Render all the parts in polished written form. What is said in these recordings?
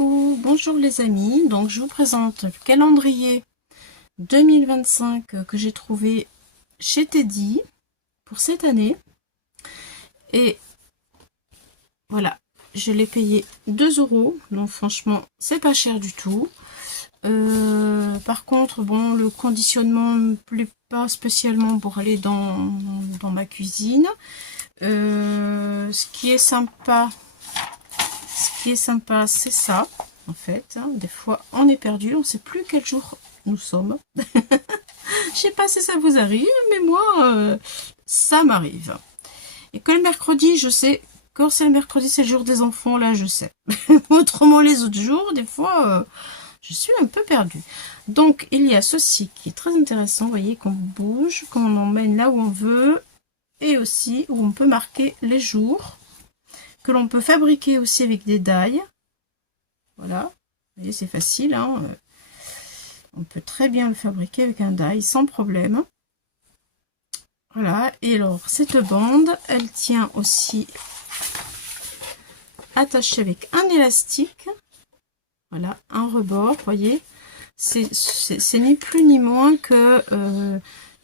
Coucou, bonjour les amis, donc je vous présente le calendrier 2025 que j'ai trouvé chez Teddy pour cette année. Et voilà, je l'ai payé 2 €, donc franchement c'est pas cher du tout. Par contre, bon, le conditionnement ne me plaît pas spécialement pour aller dans ma cuisine. Ce qui est sympa, c'est ça, en fait. Hein. Des fois, on est perdu, on ne sait plus quel jour nous sommes. Je sais pas si ça vous arrive, mais moi, ça m'arrive. Et que le mercredi, je sais, quand c'est le mercredi, c'est le jour des enfants, là, je sais. Autrement, les autres jours, des fois, je suis un peu perdue. Donc, il y a ceci qui est très intéressant, vous voyez, qu'on bouge, qu'on emmène là où on veut, et aussi où on peut marquer les jours, que l'on peut fabriquer aussi avec des die. Voilà, vous voyez, c'est facile, hein. On peut très bien le fabriquer avec un die sans problème. Voilà, et alors cette bande, elle tient aussi attachée avec un élastique. Voilà, un rebord, vous voyez. C'est ni plus ni moins que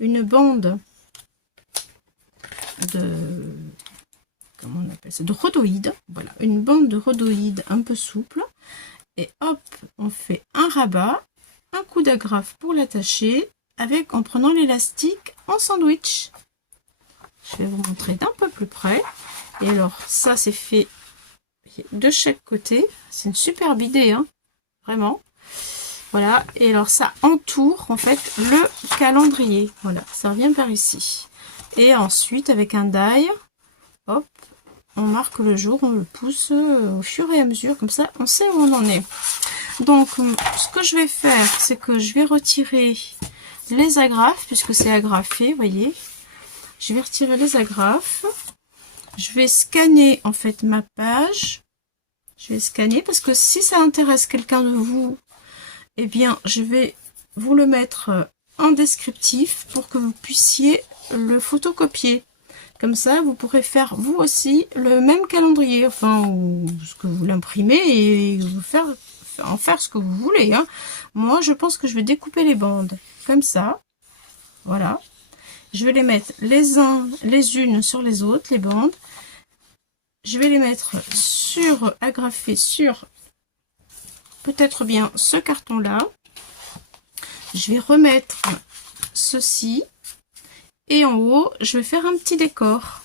une bande de... comment on appelle ça, de rhodoïde. Voilà, une bande de rhodoïde un peu souple. Et hop, on fait un rabat, un coup d'agrafe pour l'attacher, avec en prenant l'élastique en sandwich. Je vais vous montrer d'un peu plus près. Et alors, ça c'est fait de chaque côté. C'est une superbe idée, hein, vraiment. Voilà, et alors ça entoure en fait le calendrier. Voilà, ça revient par ici. Et ensuite, avec un die, hop, on marque le jour, on le pousse au fur et à mesure, comme ça on sait où on en est. Donc ce que je vais faire, c'est que je vais retirer les agrafes, puisque c'est agrafé, vous voyez. Je vais retirer les agrafes. Je vais scanner en fait ma page. Je vais scanner parce que si ça intéresse quelqu'un de vous, eh bien je vais vous le mettre en descriptif pour que vous puissiez le photocopier. Comme ça, vous pourrez faire vous aussi le même calendrier, enfin, ou ce que vous l'imprimez et vous en faire ce que vous voulez. Hein. Moi, je pense que je vais découper les bandes comme ça. Voilà. Je vais les mettre les unes sur les autres, les bandes. Je vais les mettre agrafées sur peut-être bien ce carton-là. Je vais remettre ceci. Et en haut, je vais faire un petit décor.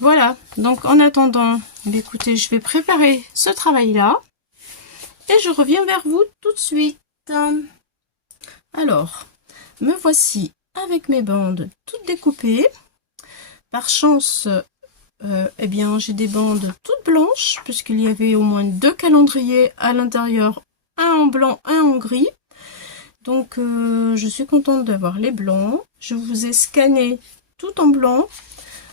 Voilà, donc en attendant, écoutez, je vais préparer ce travail-là. Et je reviens vers vous tout de suite. Alors, me voici avec mes bandes toutes découpées. Par chance, eh bien, j'ai des bandes toutes blanches, puisqu'il y avait au moins 2 calendriers à l'intérieur, un en blanc, un en gris. Donc, je suis contente d'avoir les blancs. Je vous ai scanné tout en blanc.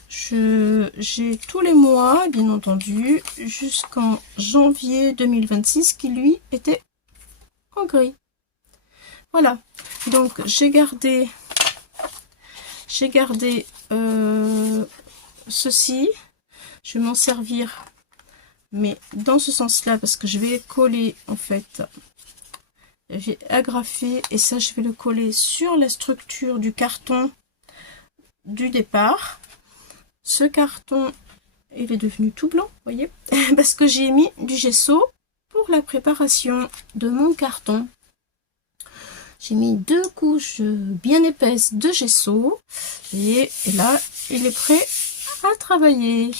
J'ai tous les mois, bien entendu, jusqu'en janvier 2026, qui lui était en gris. Voilà. Donc, j'ai gardé ceci. Je vais m'en servir, mais dans ce sens-là, parce que je vais coller, en fait... J'ai agrafé et ça je vais le coller sur la structure du carton du départ. Ce carton, il est devenu tout blanc, voyez, parce que j'ai mis du gesso pour la préparation de mon carton. J'ai mis 2 couches bien épaisses de gesso et là il est prêt à travailler.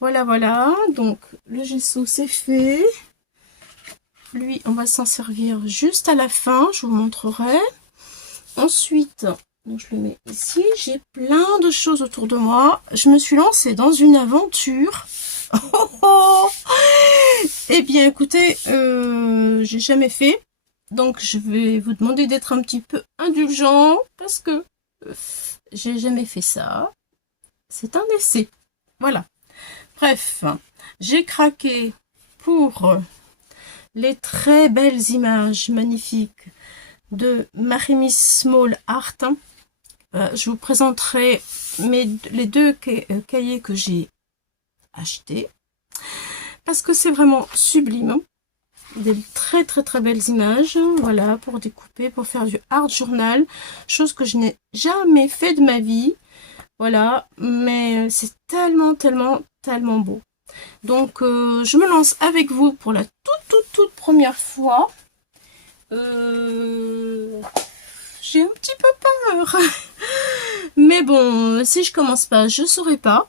Voilà, voilà, donc le gesso c'est fait. Lui, on va s'en servir juste à la fin, je vous montrerai. Ensuite, donc je le mets ici, j'ai plein de choses autour de moi. Je me suis lancée dans une aventure. Oh, oh. Eh bien, écoutez, j'ai jamais fait. Donc, je vais vous demander d'être un petit peu indulgent parce que j'ai jamais fait ça. C'est un essai. Voilà. Bref, j'ai craqué pour... les très belles images magnifiques de Marimis Small Art. Je vous présenterai les 2 cahiers que j'ai achetés parce que c'est vraiment sublime. des très très très belles images, voilà, pour découper, pour faire du art journal, chose que je n'ai jamais fait de ma vie, voilà, mais c'est tellement tellement tellement beau. Donc je me lance avec vous pour la toute première fois. J'ai un petit peu peur, mais bon, si je commence pas, je saurai pas,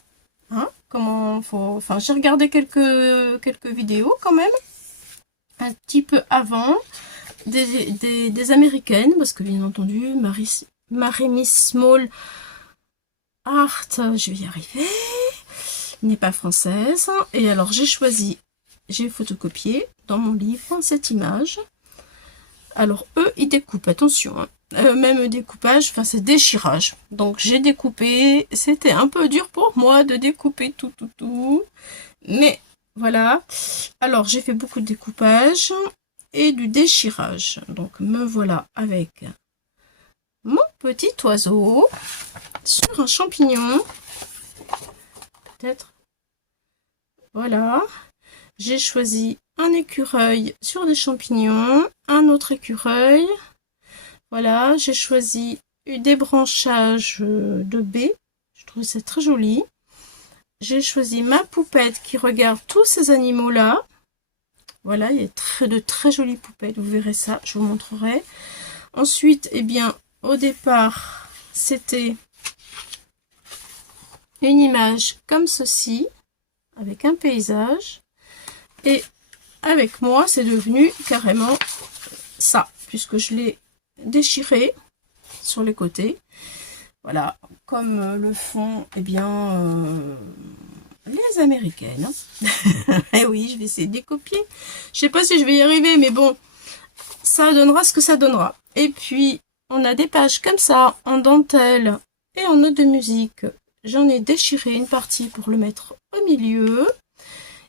hein, comment faut. Enfin, j'ai regardé quelques vidéos quand même, un petit peu avant, des américaines, parce que bien entendu, Miss Small Art, je vais y arriver, n'est pas française. Et alors j'ai photocopié dans mon livre cette image. Alors eux, ils découpent, attention, hein. Même découpage, enfin c'est déchirage. Donc j'ai découpé, c'était un peu dur pour moi de découper tout. Mais voilà, alors j'ai fait beaucoup de découpage et du déchirage. Donc me voilà avec mon petit oiseau sur un champignon. Peut-être. Voilà. J'ai choisi un écureuil sur des champignons, un autre écureuil. Voilà, j'ai choisi des branchages de baies. Je trouve ça très joli. J'ai choisi ma poupette qui regarde tous ces animaux-là. Voilà, il y a de très jolies poupettes, vous verrez ça, je vous montrerai. Ensuite, eh bien, au départ, c'était une image comme ceci, avec un paysage. Et avec moi, c'est devenu carrément ça, puisque je l'ai déchiré sur les côtés. Voilà, comme le font, eh bien, les américaines. Et oui, je vais essayer de les copier. Je sais pas si je vais y arriver, mais bon, ça donnera ce que ça donnera. Et puis, on a des pages comme ça, en dentelle et en note de musique. J'en ai déchiré une partie pour le mettre au milieu.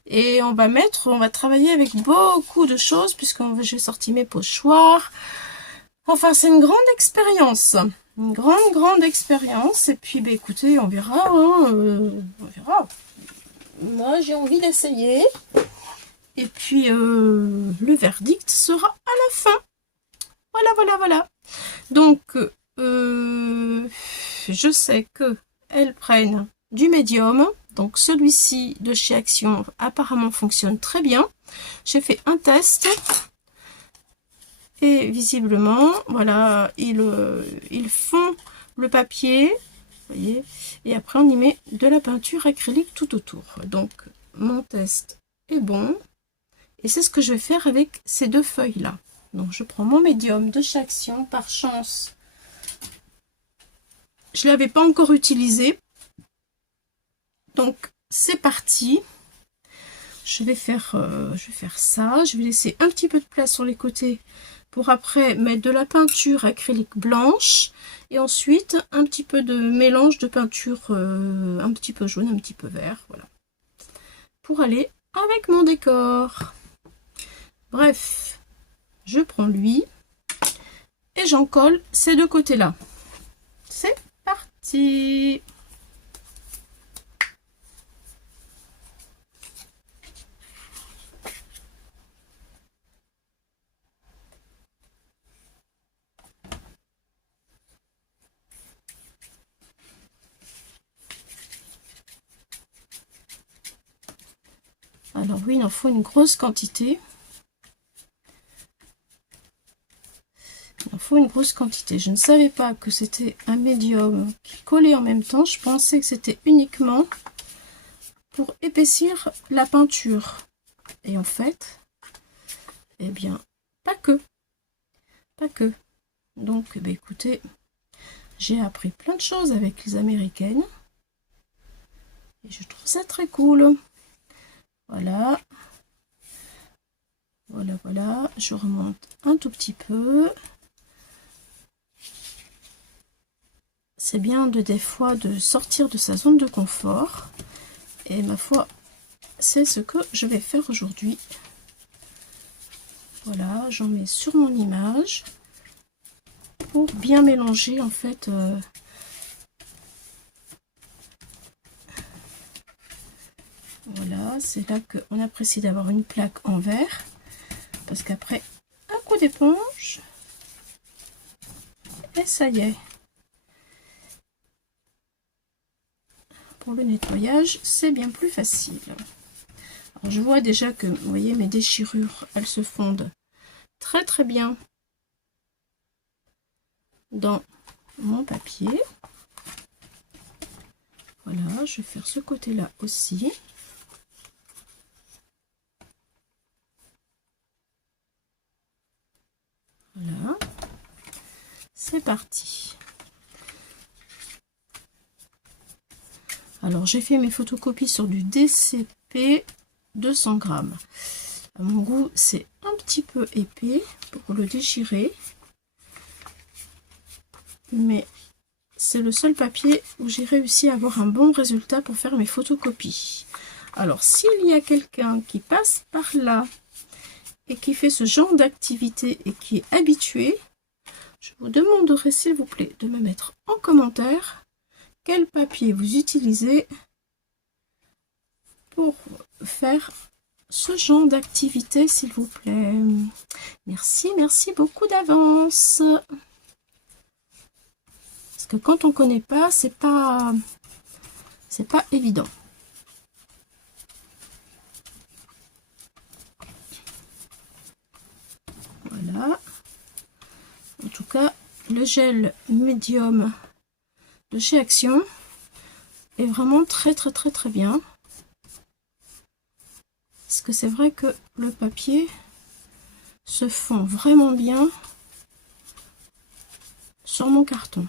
Et on va travailler avec beaucoup de choses, puisque j'ai sorti mes pochoirs. Enfin, c'est une grande expérience. Une grande expérience. Et puis, bah, écoutez, on verra. Hein, on verra. Moi, j'ai envie d'essayer. Et puis, le verdict sera à la fin. Voilà. Donc, je sais que elles prennent du médium. Donc, celui-ci de chez Action apparemment fonctionne très bien. J'ai fait un test. Et visiblement, voilà, ils font le papier. Vous voyez, et après, on y met de la peinture acrylique tout autour. Donc, mon test est bon. Et c'est ce que je vais faire avec ces deux feuilles-là. Donc, je prends mon médium de chez Action. Par chance, je ne l'avais pas encore utilisé. Donc, c'est parti. Je vais faire ça. Je vais laisser un petit peu de place sur les côtés pour après mettre de la peinture acrylique blanche. Et ensuite, un petit peu de mélange de peinture un petit peu jaune, un petit peu vert. Voilà. Pour aller avec mon décor. Bref, je prends lui et j'en colle ces deux côtés-là. C'est parti! Alors oui, il en faut une grosse quantité. Il en faut une grosse quantité. Je ne savais pas que c'était un médium qui collait en même temps. Je pensais que c'était uniquement pour épaissir la peinture. Et en fait, eh bien, pas que. Pas que. Donc, eh bien, écoutez, j'ai appris plein de choses avec les américaines. Et je trouve ça très cool. Voilà. Voilà. Je remonte un tout petit peu. C'est bien des fois de sortir de sa zone de confort. Et ma foi, c'est ce que je vais faire aujourd'hui. Voilà, j'en mets sur mon image pour bien mélanger en fait. Voilà, c'est là qu'on apprécie d'avoir une plaque en verre. parce qu'après un coup d'éponge et ça y est. Pour le nettoyage, c'est bien plus facile. Alors, je vois déjà que, vous voyez, mes déchirures, elles se fondent très très bien dans mon papier. Voilà, je vais faire ce côté-là aussi. Voilà, c'est parti. Alors, j'ai fait mes photocopies sur du DCP 200 grammes. À mon goût, c'est un petit peu épais pour le déchirer. Mais c'est le seul papier où j'ai réussi à avoir un bon résultat pour faire mes photocopies. Alors, s'il y a quelqu'un qui passe par là et qui fait ce genre d'activité et qui est habitué, je vous demanderai s'il vous plaît de me mettre en commentaire quel papier vous utilisez pour faire ce genre d'activité, s'il vous plaît. Merci, merci beaucoup d'avance. Parce que quand on connaît pas, c'est pas évident. Voilà. En tout cas, le gel médium de chez Action est vraiment très très très très bien. Parce que c'est vrai que le papier se fond vraiment bien sur mon carton.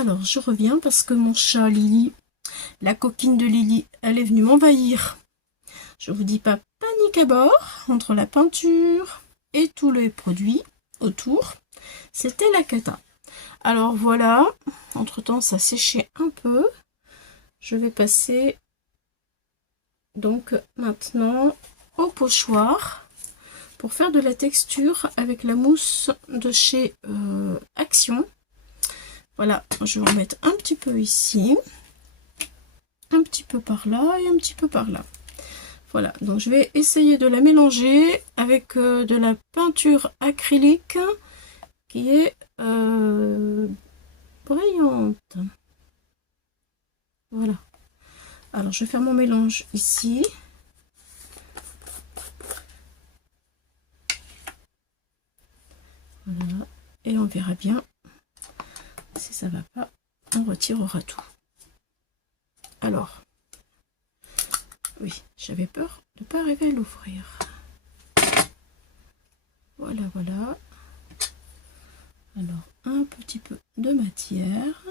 Alors, je reviens parce que mon chat Lily, la coquine de Lily, elle est venue m'envahir. Je vous dis pas panique à bord, entre la peinture et tous les produits autour, c'était la cata. Alors voilà, entre temps ça séchait un peu. Je vais passer donc maintenant au pochoir pour faire de la texture avec la mousse de chez Action. Voilà, je vais en mettre un petit peu ici, un petit peu par là et un petit peu par là. Voilà, donc je vais essayer de la mélanger avec de la peinture acrylique qui est brillante. Voilà. Alors je vais faire mon mélange ici. Voilà. Et on verra bien. Si ça va pas, on retirera tout. Alors, oui, j'avais peur de ne pas arriver à l'ouvrir. Voilà, voilà. Alors, un petit peu de matière.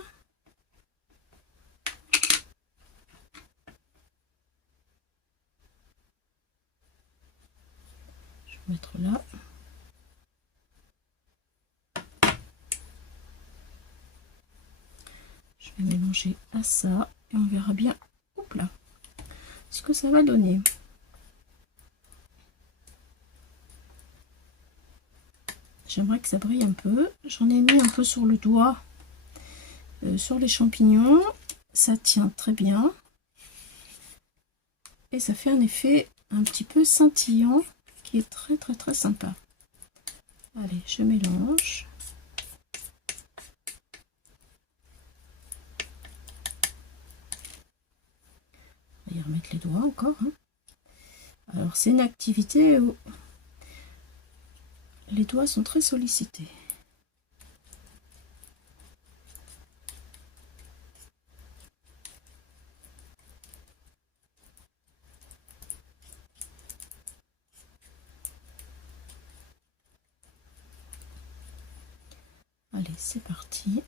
Je vais mettre là. Je vais mélanger à ça et on verra bien, hop là, ce que ça va donner. J'aimerais que ça brille un peu. J'en ai mis un peu sur le doigt, sur les champignons. Ça tient très bien. Et ça fait un effet un petit peu scintillant qui est très très très sympa. Allez, je mélange. On va y remettre les doigts encore. Hein. Alors c'est une activité où les doigts sont très sollicités. Allez, c'est parti.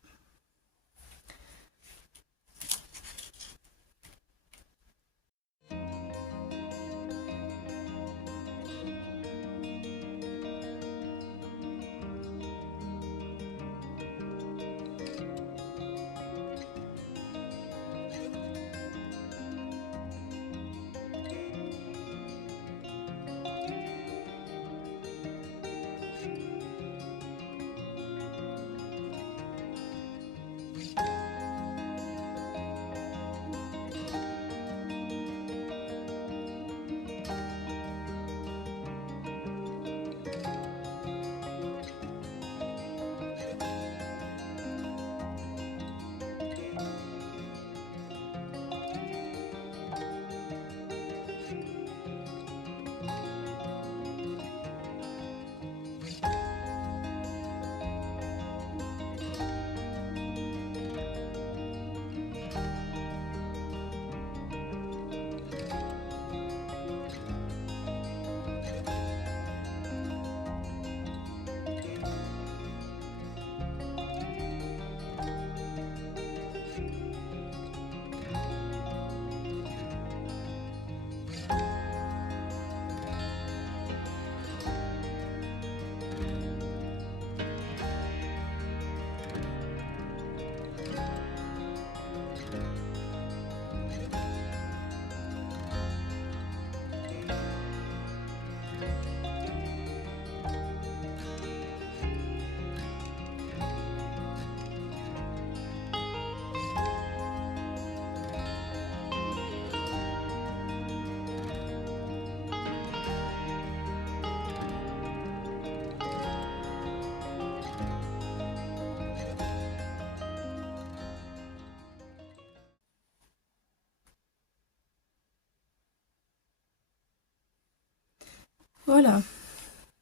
Voilà.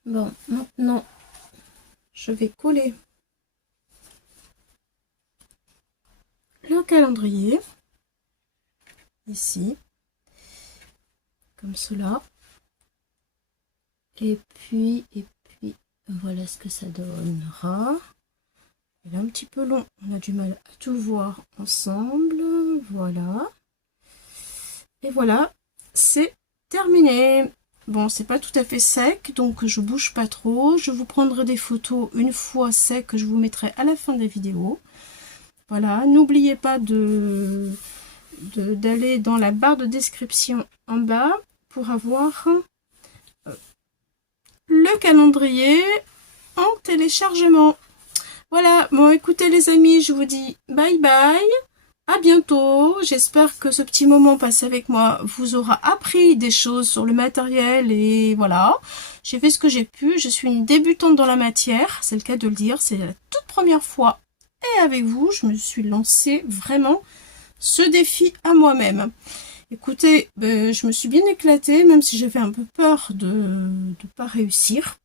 Bon, maintenant, je vais coller le calendrier ici, comme cela. Et puis, voilà ce que ça donnera. Il est un petit peu long, on a du mal à tout voir ensemble. Voilà. Et voilà, c'est terminé. Bon, c'est pas tout à fait sec, donc je bouge pas trop. Je vous prendrai des photos une fois sec que je vous mettrai à la fin de la vidéo. Voilà, n'oubliez pas d'aller dans la barre de description en bas pour avoir le calendrier en téléchargement. Voilà, bon écoutez les amis, je vous dis bye bye. À bientôt, j'espère que ce petit moment passé avec moi vous aura appris des choses sur le matériel et voilà. J'ai fait ce que j'ai pu, je suis une débutante dans la matière, c'est le cas de le dire, c'est la toute première fois. Et avec vous, je me suis lancée vraiment ce défi à moi-même. Écoutez, je me suis bien éclatée, même si j'avais un peu peur de ne pas réussir.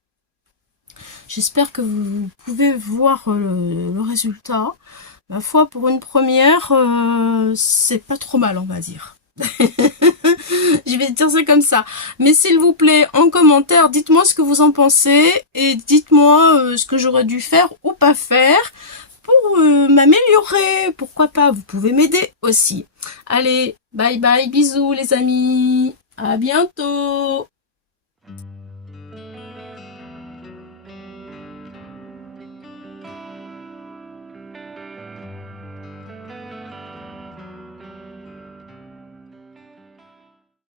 J'espère que vous pouvez voir le résultat. Ma foi, pour une première, c'est pas trop mal, on va dire. Je vais dire ça comme ça. Mais s'il vous plaît, en commentaire, dites-moi ce que vous en pensez et dites-moi ce que j'aurais dû faire ou pas faire pour m'améliorer. Pourquoi pas, vous pouvez m'aider aussi. Allez, bye bye, bisous les amis. À bientôt.